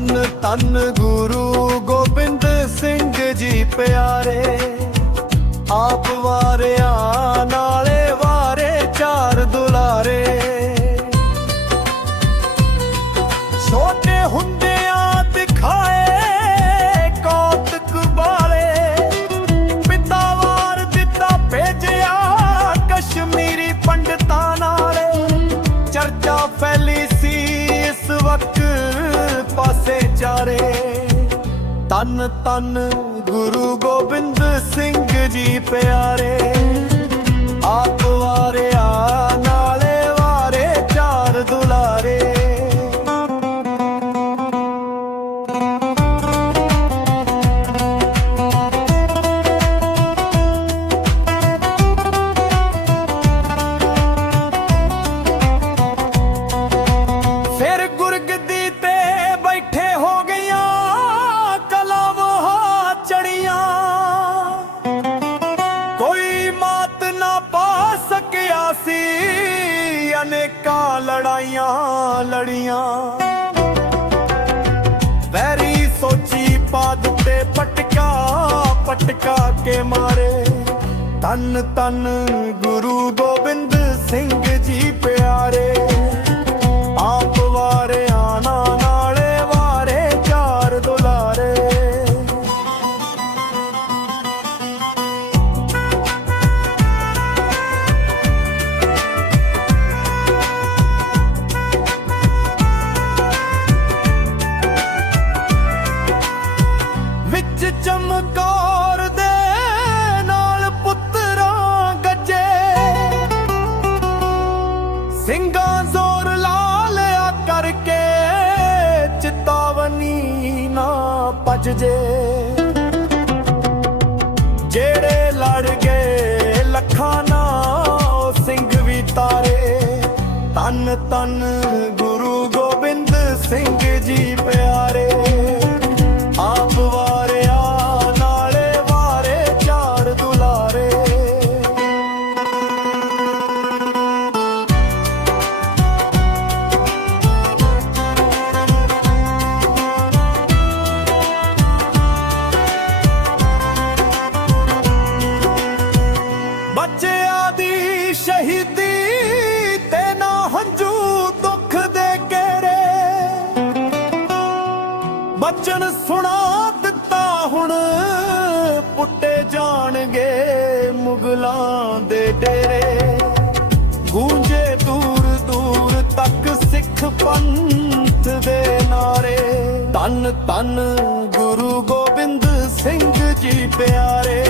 ਧੰਨ ਧੰਨ ਗੁਰੂ ਗੋਬਿੰਦ ਵਿਚਾਰੇ। ਤਨ ਤਨ ਗੁਰੂ ਗੋਬਿੰਦ ਸਿੰਘ ਜੀ ਪਿਆਰੇ। ਸਕਿਆ ਅਨੇਕਾਂ ਲੜਾਈਆਂ ਲੜੀਆਂ। ਵੈਰੀ ਸੋਚੀ ਪਾ ਦਿੱਤੇ ਪਟਕਾ ਪਟਕਾ ਕੇ ਮਾਰੇ। ਤਨ ਤਨ ਗੁਰੂ ਚਮਕੌਰ ਦੇ ਨਾਲ ਪੁੱਤਰਾਂ ਗੱਜੇ। ਸਿੰਘਾਂ ਜ਼ੋਰ ਲਾ ਲਿਆ ਕਰਕੇ ਚਿਤਾਵਨੀ ਨਾ ਭਜ ਜੇ ਜਿਹੜੇ ਲੜ ਗਏ ਲੱਖਾਂ ਨਾ ਸਿੰਘ ਵੀ ਤਾਰੇ। ਤਨ ਤਨ ਗੁਰੂ ਗੋਬਿੰਦ ਸਿੰਘ ਜੀ ਪਿਆਰੇ। ਬਚਨ ਸੁਣਾ ਦਿੱਤਾ ਹੁਣ। ਪੁੱਟੇ ਜਾਣਗੇ ਮੁਗਲਾਂ ਦੇ ਡੇਰੇ। ਗੂੰਜੇ ਦੂਰ ਦੂਰ ਤੱਕ ਸਿੱਖ ਪੰਥ ਦੇ ਨਾਰੇ। ਤਨ ਤਨ ਗੁਰੂ ਗੋਬਿੰਦ ਸਿੰਘ ਜੀ ਪਿਆਰੇ।